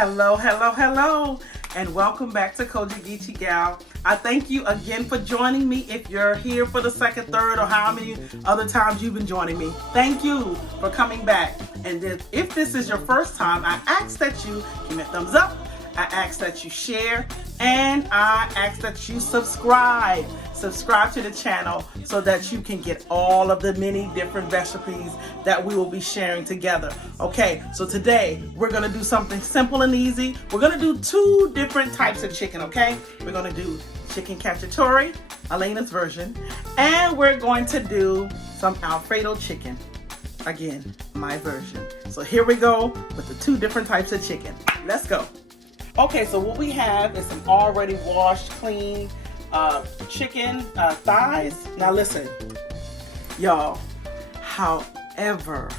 Hello, hello, hello, and welcome back to COGIC Geechie Gal. I thank you again for joining me. If you're here for the second, third, or how many other times you've been joining me, thank you for coming back. And if this is your first time, I ask that you give me a thumbs up, I ask that you share, and I ask that you subscribe. Subscribe to the channel so that you can get all of the many different recipes that we will be sharing together. Okay, so today we're gonna do something simple and easy. We're gonna do two different types of chicken, okay? We're gonna do Chicken Cacciatore, Elena's version, and we're going to do some Alfredo chicken. Again, my version. So here we go with the two different types of chicken. Let's go. Okay, so what we have is some already washed, clean chicken thighs. Now listen, y'all, however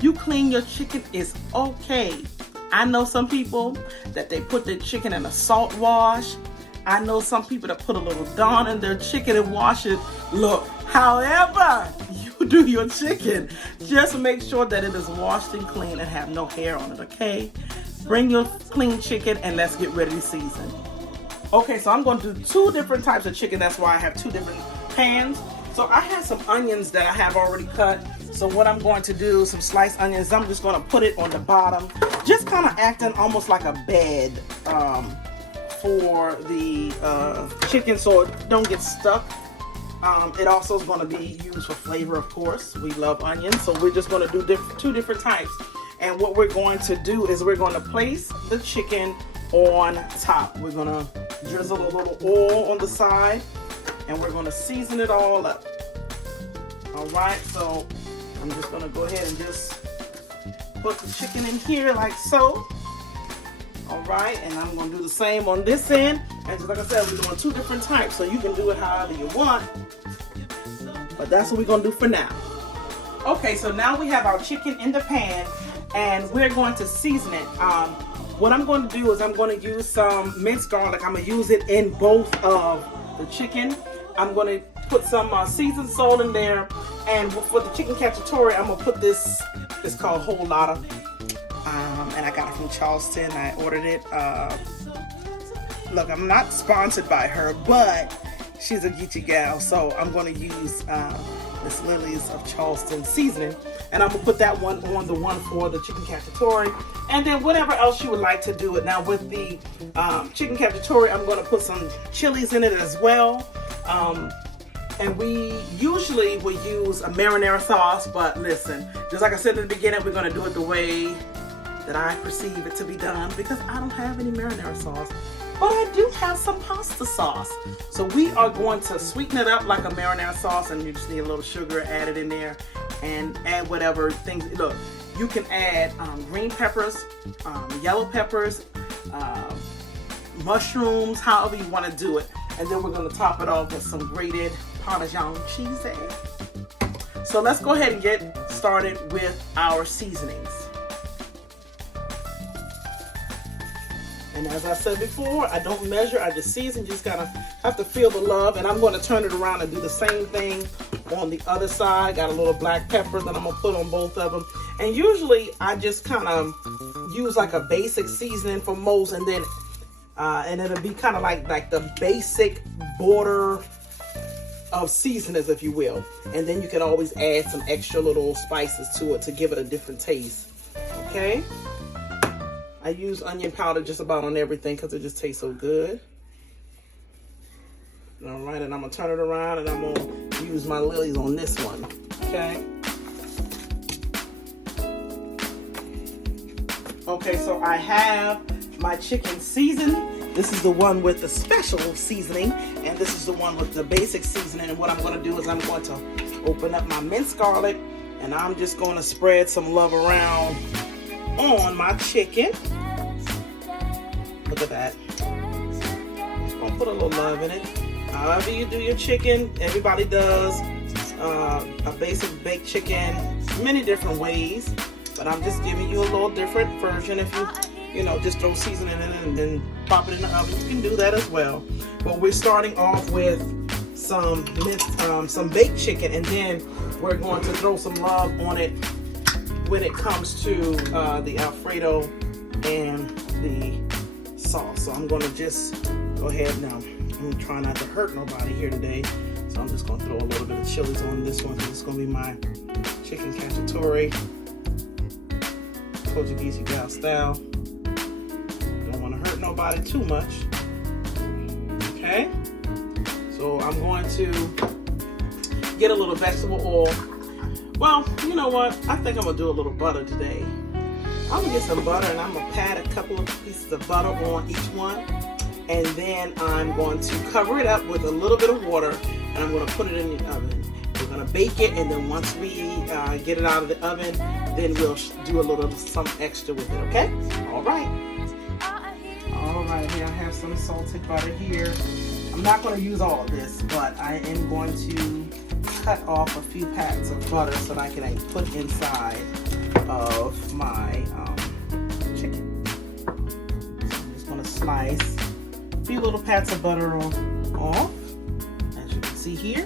you clean your chicken is okay. I know some people that they put their chicken in a salt wash. I know some people that put a little Dawn in their chicken and wash it. Look, however you do your chicken, just make sure that it is washed and clean and have no hair on it, okay? Bring your clean chicken and let's get ready to season. Okay, so I'm going to do two different types of chicken. That's why I have two different pans. So I have some onions that I have already cut. So what I'm going to do, some sliced onions, I'm just going to put it on the bottom. Just kind of acting almost like a bed for the chicken so it don't get stuck. It also is going to be used for flavor, of course. We love onions, so we're just going to do two different types. And what we're going to do is we're going to place the chicken on top. We're going to drizzle a little oil on the side and we're going to season it all up. All right, so I'm just going to go ahead and just put the chicken in here like so. All right, and I'm going to do the same on this end. And just like I said, we're doing two different types, so you can do it however you want. But that's what we're going to do for now. Okay, so now we have our chicken in the pan and we're going to season it. What I'm going to do is I'm going to use some minced garlic. I'm going to use it in both of the chicken. I'm going to put some seasoned salt in there. And for the Chicken Cacciatore, I'm going to put this, it's called Whole Lotta. And I got it from Charleston. I ordered it. Look, I'm not sponsored by her, but she's a Geechie gal. So I'm going to use this Lily's of Charleston seasoning. And I'm going to put that one on the one for the Chicken Cacciatore. And then whatever else you would like to do it. Now with the Chicken Cacciatore, I'm going to put some chilies in it as well. And we usually will use a marinara sauce. But listen, just like I said in the beginning, we're going to do it the way that I perceive it to be done. Because I don't have any marinara sauce. But I do have some pasta sauce. So we are going to sweeten it up like a marinara sauce. And you just need a little sugar added in there. And add whatever things. Look, you can add green peppers, yellow peppers, mushrooms, however you want to do it. And then we're going to top it off with some grated Parmesan Cheese. So let's go ahead and get started with our seasonings. And as I said before, I don't measure, I just season. You just gotta have to feel the love. And I'm going to turn it around and do the same thing on the other side. Got a little black pepper that I'm gonna put on both of them. And usually I just kind of use like a basic seasoning for most, and then and it'll be kind of like the basic border of seasonings, if you will. And then you can always add some extra little spices to it to give it a different taste. Okay. I use onion powder just about on everything because it just tastes so good. All right, and I'm gonna turn it around and I'm gonna use my lilies on this one. Okay. Okay, so I have my chicken seasoned. This is the one with the special seasoning, and this is the one with the basic seasoning. And what I'm gonna do is I'm going to open up my minced garlic, and I'm just gonna spread some love around on my chicken. Look at that. I'm gonna put a little love in it. However you do your chicken, everybody does a basic baked chicken many different ways, but I'm just giving you a little different version. If you know, just throw seasoning in it and then pop it in the oven, you can do that as well. But we're starting off with some minced, some baked chicken, and then we're going to throw some love on it when it comes to the Alfredo and the sauce. So I'm going to just go ahead now. I'm trying not to hurt nobody here today. So I'm just going to throw a little bit of chilies on this one. This is going to be my Chicken Cacciatore, COGIC Geechie Gal style. Don't want to hurt nobody too much. Okay. So I'm going to get a little vegetable oil. Well, you know what? I think I'm going to do a little butter today. I'm going to get some butter and I'm going to pat a couple of pieces of butter on each one. And then I'm going to cover it up with a little bit of water and I'm going to put it in the oven. We're going to bake it, and then once we get it out of the oven, then we'll do a little some extra with it, okay? All right. All right, here I have some salted butter here. I'm not going to use all of this, but I am going to cut off a few pats of butter so that I can put inside of my chicken. So I'm just going to slice a few little pats of butter off, as you can see here.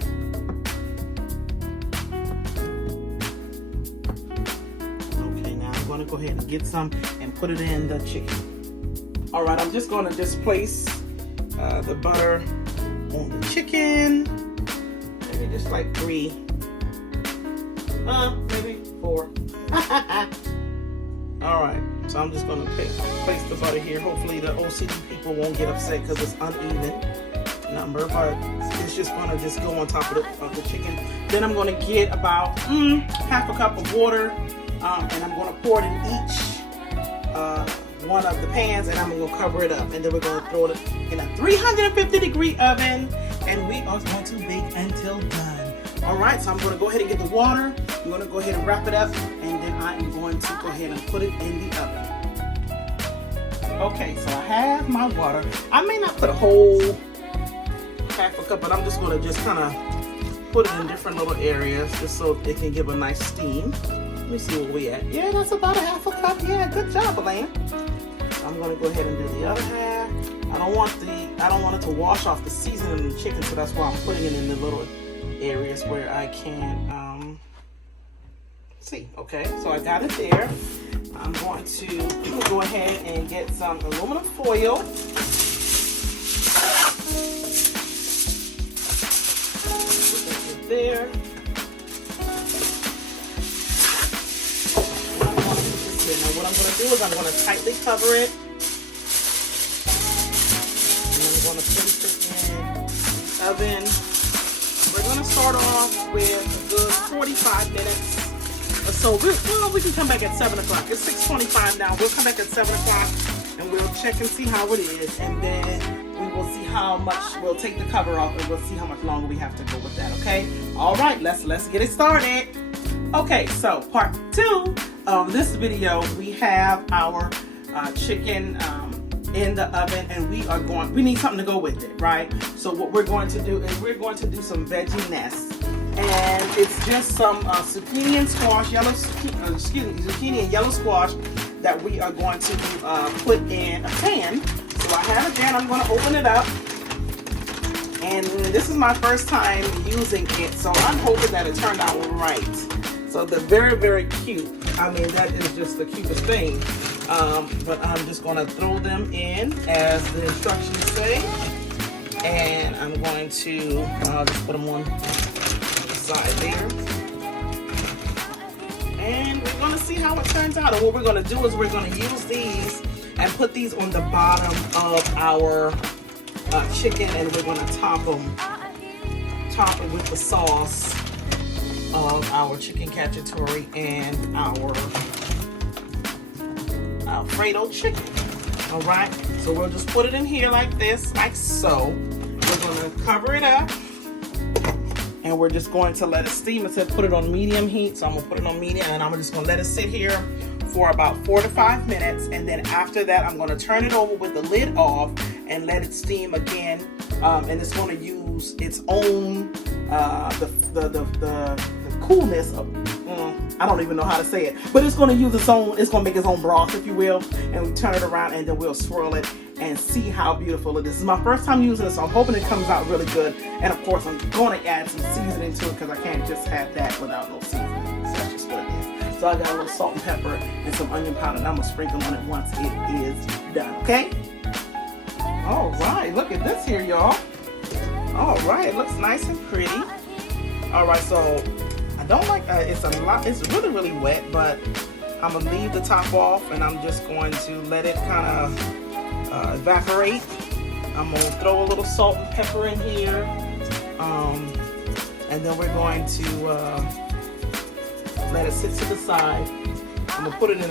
Okay, now I'm going to go ahead and get some and put it in the chicken. All right, I'm just going to just place the butter on the chicken. Maybe just like 3, maybe 4. All right, so I'm just going to place the butter here. Hopefully the OCD people won't get upset because it's uneven number, but it's just going to just go on top of the chicken. Then I'm going to get about half a cup of water, and I'm going to pour it in each one of the pans, and I'm going to cover it up, and then we're going to throw it in a 350-degree oven, and we are going to bake until done. All right, so I'm going to go ahead and get the water. I'm going to go ahead and wrap it up, and then I am going to go ahead and put it in the oven. Okay, so I have my water. I may not put a whole half a cup, but I'm just going to just kind of put it in different little areas just so it can give a nice steam. Let me see where we at. Yeah, that's about a half a cup. Yeah, good job, Elaine. I'm going to go ahead and do the other half. I don't want it to wash off the seasoning in the chicken, so that's why I'm putting it in the little areas where I can see. Okay, so I got it there. I'm going to go ahead and get some aluminum foil. Put that there. Now what I'm going to do is I'm going to tightly cover it. And I'm going to place it in the oven. We're going to start off with a good 45 minutes or so. We can come back at 7 o'clock. It's 6:25 now. We'll come back at 7 o'clock and we'll check and see how it is. And then we will see how much, we'll take the cover off and we'll see how much longer we have to go with that, okay? All right, let's get it started. Okay, so part 2 of this video, we have our chicken in the oven, and we need something to go with it, right? So what we're going to do is we're going to do some veggie nests, and it's just some zucchini and squash, zucchini and yellow squash that we are going to put in a pan. So I have it there, and I'm going to open it up, and this is my first time using it, so I'm hoping that it turned out right. So they're very, very cute. I mean, that is just the cutest thing. But I'm just going to throw them in as the instructions say. And I'm going to just put them on the side there. And we're going to see how it turns out. And what we're going to do is we're going to use these and put these on the bottom of our chicken. And we're going to top it with the sauce of our Chicken Cacciatore and our Alfredo chicken. All right, so we'll just put it in here like this, like so. We're going to cover it up, and we're just going to let it steam. It said put it on medium heat, so I'm going to put it on medium, and I'm just going to let it sit here for about 4 to 5 minutes, and then after that, I'm going to turn it over with the lid off and let it steam again. And it's going to use its own the coolness of, I don't even know how to say it, but it's going to use its own, it's going to make its own broth, if you will, and we turn it around and then we'll swirl it and see how beautiful it is. This is my first time using it, so I'm hoping it comes out really good. And of course, I'm going to add some seasoning to it because I can't just have that without no seasoning. So that's just what it is. So I got a little salt and pepper and some onion powder, and I'm going to sprinkle on it once it done, okay? All right, look at this here, y'all. All right, it looks nice and pretty. All right, so I don't like, it's really, really wet, but I'm gonna leave the top off and I'm just going to let it kind of evaporate. I'm gonna throw a little salt and pepper in here. And then we're going to let it sit to the side. I'm gonna put it in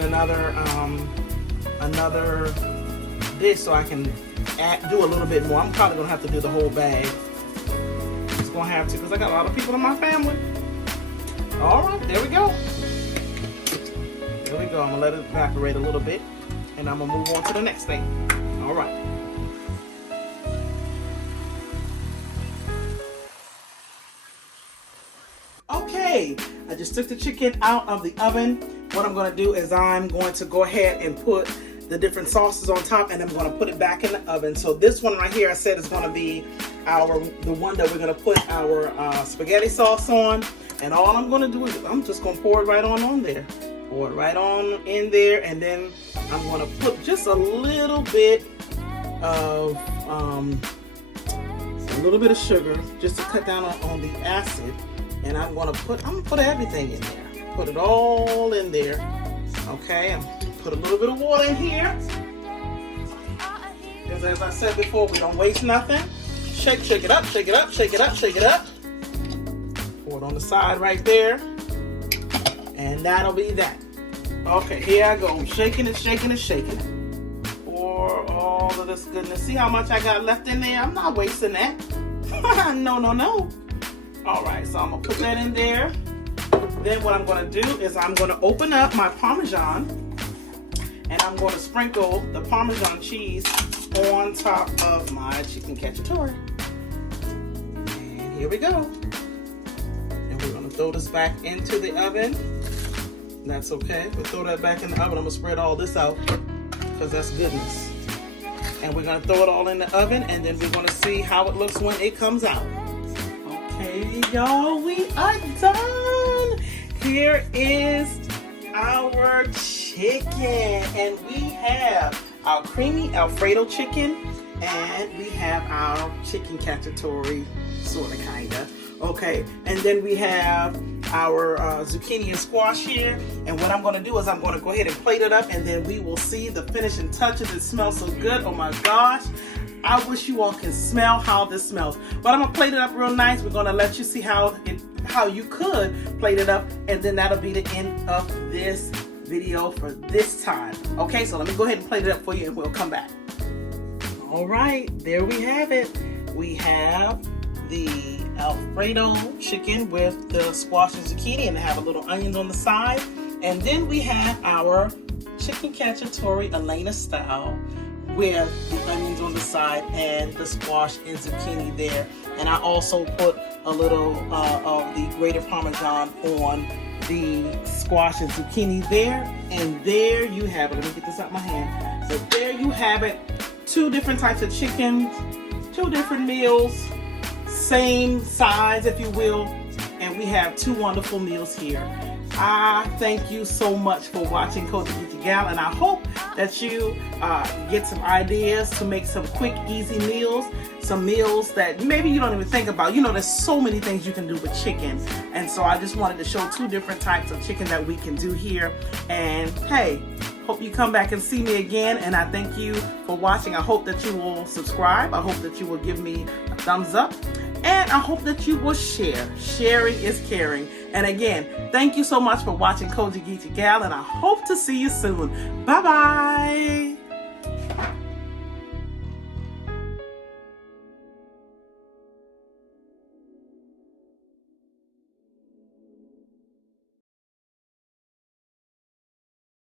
another dish so I can do a little bit more. I'm probably gonna have to do the whole bag. Just gonna have to because I got a lot of people in my family. All right, there we go. There we go. I'm gonna let it evaporate a little bit, and I'm gonna move on to the next thing. All right. Okay, I just took the chicken out of the oven. What I'm gonna do is I'm going to go ahead and put the different sauces on top, and I'm going to put it back in the oven. So this one right here, I said is going to be the one that we're going to put our spaghetti sauce on. And all I'm going to do is I'm just going to pour it right on there. Pour it right on in there, and then I'm going to put just a little bit of sugar just to cut down on the acid. And I'm going to put everything in there. Put it all in there. Okay. Put a little bit of water in here. Because as I said before, we don't waste nothing. Shake it up, shake it up, shake it up, shake it up. Pour it on the side right there. And that'll be that. Okay, here I go. I'm shaking it, shaking it, shaking it. Pour all of this goodness. See how much I got left in there? I'm not wasting that. No, no, no. All right, so I'm going to put that in there. Then what I'm going to do is I'm going to open up my Parmesan. And I'm going to sprinkle the Parmesan cheese on top of my Chicken Cacciatore. And here we go. And we're going to throw this back into the oven. That's okay. We'll throw that back in the oven. I'm going to spread all this out because that's goodness. And we're going to throw it all in the oven, and then we're going to see how it looks when it comes out. Okay, y'all, we are done. Here is our chicken, and we have our creamy Alfredo chicken, and we have our Chicken Cacciatore, sort of, kind of. Okay, and then we have our zucchini and squash here, and what I'm going to do is I'm going to go ahead and plate it up, and then we will see the finishing touches. It smells so good. Oh my gosh, I wish you all can smell how this smells. But I'm going to plate it up real nice. We're going to let you see how you could plate it up, and then that'll be the end of this video for this time. Okay, so let me go ahead and plate it up for you, and we'll come back. All right, there we have it. We have the Alfredo chicken with the squash and zucchini, and they have a little onions on the side. And then we have our Chicken Cacciatore Elena style with the onions on the side and the squash and zucchini there. And I also put a little of the grated Parmesan on the squash and zucchini there. And there you have it. Let me get this out of my hand. So there you have it. 2 different types of chicken, 2 different meals, same size, if you will. And we have 2 wonderful meals here. I thank you so much for watching COGIC, Geechie Gal, and I hope that you get some ideas to make some quick, easy meals, some meals that maybe you don't even think about. You know, there's so many things you can do with chicken, and so I just wanted to show 2 different types of chicken that we can do here. And hey, hope you come back and see me again, and I thank you for watching. I hope that you will subscribe. I hope that you will give me a thumbs up. And I hope that you will share. Sharing is caring. And again, thank you so much for watching COGIC, Geechie Gal, and I hope to see you soon. Bye-bye.